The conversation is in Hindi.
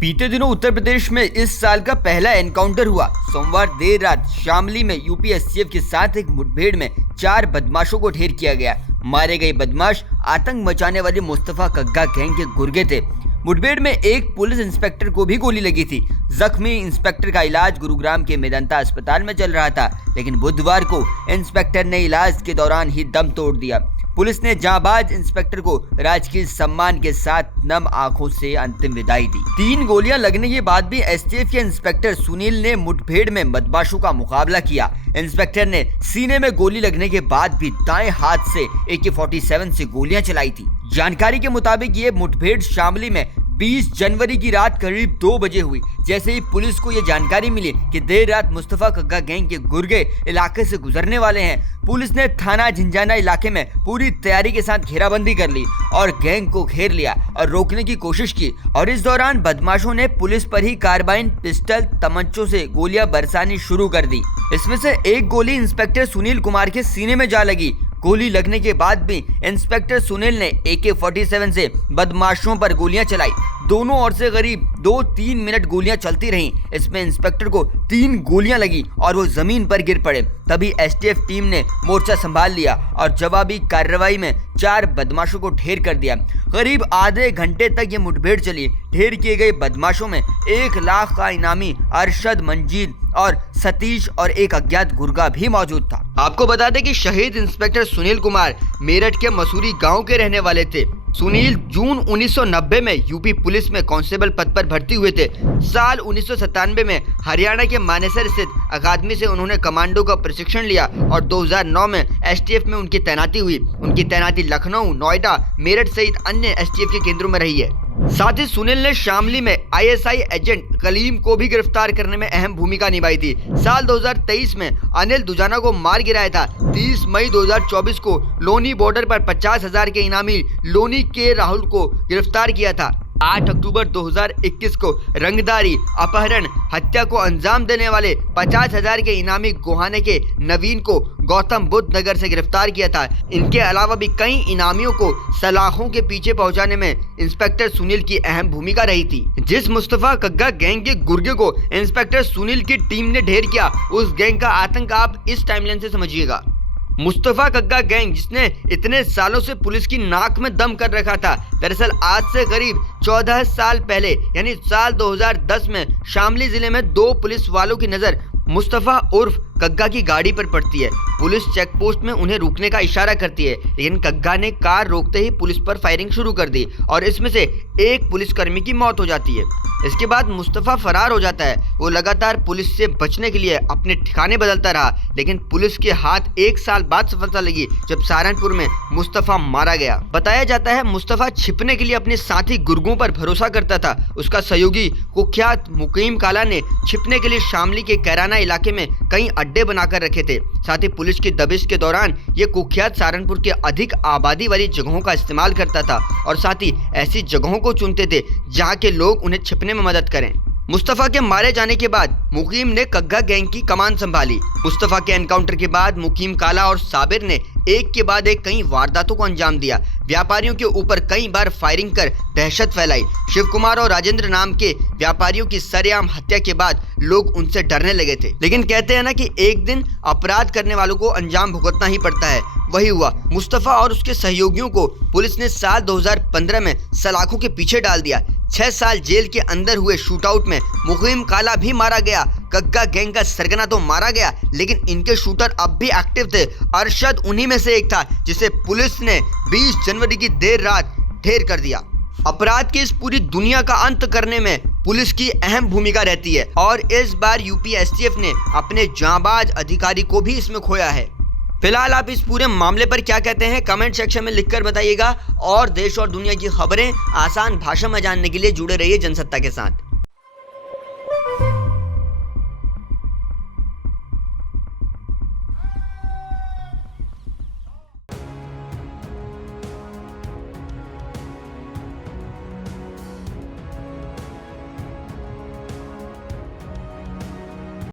बीते दिनों उत्तर प्रदेश में इस साल का पहला एनकाउंटर हुआ। सोमवार देर रात शामली में यूपी एसटीएफ के साथ एक मुठभेड़ में 4 बदमाशों को ढेर किया गया। मारे गए बदमाश आतंक मचाने वाले मुस्तफा कग्गा गैंग के गुर्गे थे। मुठभेड़ में एक पुलिस इंस्पेक्टर को भी गोली लगी थी। जख्मी इंस्पेक्टर का इलाज गुरुग्राम के मेदांता अस्पताल में चल रहा था, लेकिन बुधवार को इंस्पेक्टर ने इलाज के दौरान ही दम तोड़ दिया। पुलिस ने जांबाज इंस्पेक्टर को राजकीय सम्मान के साथ नम आंखों से अंतिम विदाई दी। 3 गोलियां लगने के बाद भी एसटीएफ के इंस्पेक्टर सुनील ने मुठभेड़ में बदमाशों का मुकाबला किया। इंस्पेक्टर ने सीने में गोली लगने के बाद भी दाएं हाथ से AK-47 से गोलियां चलाई थी। जानकारी के मुताबिक ये मुठभेड़ शामली में 20 जनवरी की रात करीब 2 बजे हुई। जैसे ही पुलिस को ये जानकारी मिली कि देर रात मुस्तफा कग्गा गैंग के गुर्गे इलाके से गुजरने वाले हैं, पुलिस ने थाना झिंझाना इलाके में पूरी तैयारी के साथ घेराबंदी कर ली और गैंग को घेर लिया और रोकने की कोशिश की। और इस दौरान बदमाशों ने पुलिस पर ही कार्बाइन, पिस्टल, तमंचों से गोलियां बरसानी शुरू कर दी। इसमें से एक गोली इंस्पेक्टर सुनील कुमार के सीने में जा लगी। गोली लगने के बाद भी इंस्पेक्टर सुनील ने AK-47 से बदमाशों पर गोलियां चलाई। दोनों ओर से करीब 2-3 मिनट गोलियां चलती रहीं। इसमें इंस्पेक्टर को 3 गोलियां लगी और वो जमीन पर गिर पड़े। तभी एसटीएफ टीम ने मोर्चा संभाल लिया और जवाबी कार्रवाई में 4 बदमाशों को ढेर कर दिया। करीब आधे घंटे तक ये मुठभेड़ चली। ढेर किए गए बदमाशों में 1 लाख का इनामी अरशद, मंजीद और सतीश और एक अज्ञात गुर्गा भी मौजूद था। आपको बता दें कि शहीद इंस्पेक्टर सुनील कुमार मेरठ के मसूरी गांव के रहने वाले थे। सुनील जून 1990 में यूपी पुलिस में कांस्टेबल पद पर भर्ती हुए थे। साल 1997 में हरियाणा के मानेसर स्थित अकादमी से उन्होंने कमांडो का प्रशिक्षण लिया और 2009 में एसटीएफ में उनकी तैनाती हुई। उनकी तैनाती लखनऊ, नोएडा, मेरठ सहित अन्य एसटीएफ के केंद्रों में रही है। साथ ही सुनील ने शामली में ISI एजेंट कलीम को भी गिरफ्तार करने में अहम भूमिका निभाई थी। साल 2023 में अनिल दुजाना को मार गिराया था। 30 मई 2024 को लोनी बॉर्डर पर 50,000 के इनामी लोनी के राहुल को गिरफ्तार किया था। 8 अक्टूबर 2021 को रंगदारी, अपहरण, हत्या को अंजाम देने वाले 50,000 के इनामी गोहाने के नवीन को गौतम बुद्ध नगर से गिरफ्तार किया था। इनके अलावा भी कई इनामियों को सलाखों के पीछे पहुंचाने में इंस्पेक्टर सुनील की अहम भूमिका रही थी। जिस मुस्तफा कग्गा गैंग के गुर्गे को इंस्पेक्टर सुनील की टीम ने ढेर किया, उस गैंग का आतंक आप इस टाइमलाइन से समझिएगा। मुस्तफा कग्गा गैंग, जिसने इतने सालों से पुलिस की नाक में दम कर रखा था, दरअसल आज से करीब 14 साल पहले यानी साल 2010 में शामली जिले में 2 पुलिस वालों की नजर मुस्तफा उर्फ कग्गा की गाड़ी पर पड़ती है। पुलिस चेक पोस्ट में उन्हें रुकने का इशारा करती है, लेकिन कग्गा ने कार रोकते ही पुलिस पर फायरिंग शुरू कर दी और इसमें से एक पुलिसकर्मी की मौत हो जाती है। इसके बाद मुस्तफा फरार हो जाता है। वो लगातार पुलिस से बचने के लिए अपने ठिकाने बदलता रहा, लेकिन पुलिस के हाथ 1 साल बाद सफलता लगी जब सहारनपुर में मुस्तफा मारा गया। बताया जाता है मुस्तफा छिपने के लिए अपने साथी गुर्गों पर भरोसा करता था। उसका सहयोगी कुख्यात मुकीम काला ने छिपने के लिए शामली के कैराना इलाके में कई अड्डे बनाकर रखे थे। साथ ही पुलिस की दबिश के दौरान ये कुख्यात सहारनपुर के अधिक आबादी वाली जगहों का इस्तेमाल करता था और साथ ही ऐसी जगहों को चुनते थे जहां के लोग उन्हें छिपने में मदद करें। मुस्तफा के मारे जाने के बाद मुकीम ने कग्गा गैंग की कमान संभाली। मुस्तफा के एनकाउंटर के बाद मुकीम काला और साबिर ने एक के बाद एक कई वारदातों को अंजाम दिया। व्यापारियों के ऊपर कई बार फायरिंग कर दहशत फैलाई। शिव कुमार और राजेंद्र नाम के व्यापारियों की सरेआम हत्या के बाद लोग उनसे डरने लगे थे। लेकिन कहते हैं ना कि एक दिन अपराध करने वालों को अंजाम भुगतना ही पड़ता है। वही हुआ। मुस्तफा और उसके सहयोगियों को पुलिस ने साल 2015 में सलाखों के पीछे डाल दिया। 6 साल जेल के अंदर हुए शूटआउट में मुकीम काला भी मारा गया। कग्गा गैंग का सरगना तो मारा गया, लेकिन इनके शूटर अब भी एक्टिव थे। अरशद उन्हीं में से एक था जिसे पुलिस ने 20 जनवरी की देर रात ढेर कर दिया। अपराध की इस पूरी दुनिया का अंत करने में पुलिस की अहम भूमिका रहती है और इस बार यूपी एसटीएफ ने अपने जांबाज अधिकारी को भी इसमें खोया है। फिलहाल आप इस पूरे मामले पर क्या कहते हैं, कमेंट सेक्शन में लिखकर बताइएगा और देश और दुनिया की खबरें आसान भाषा में जानने के लिए जुड़े रहिए जनसत्ता के साथ।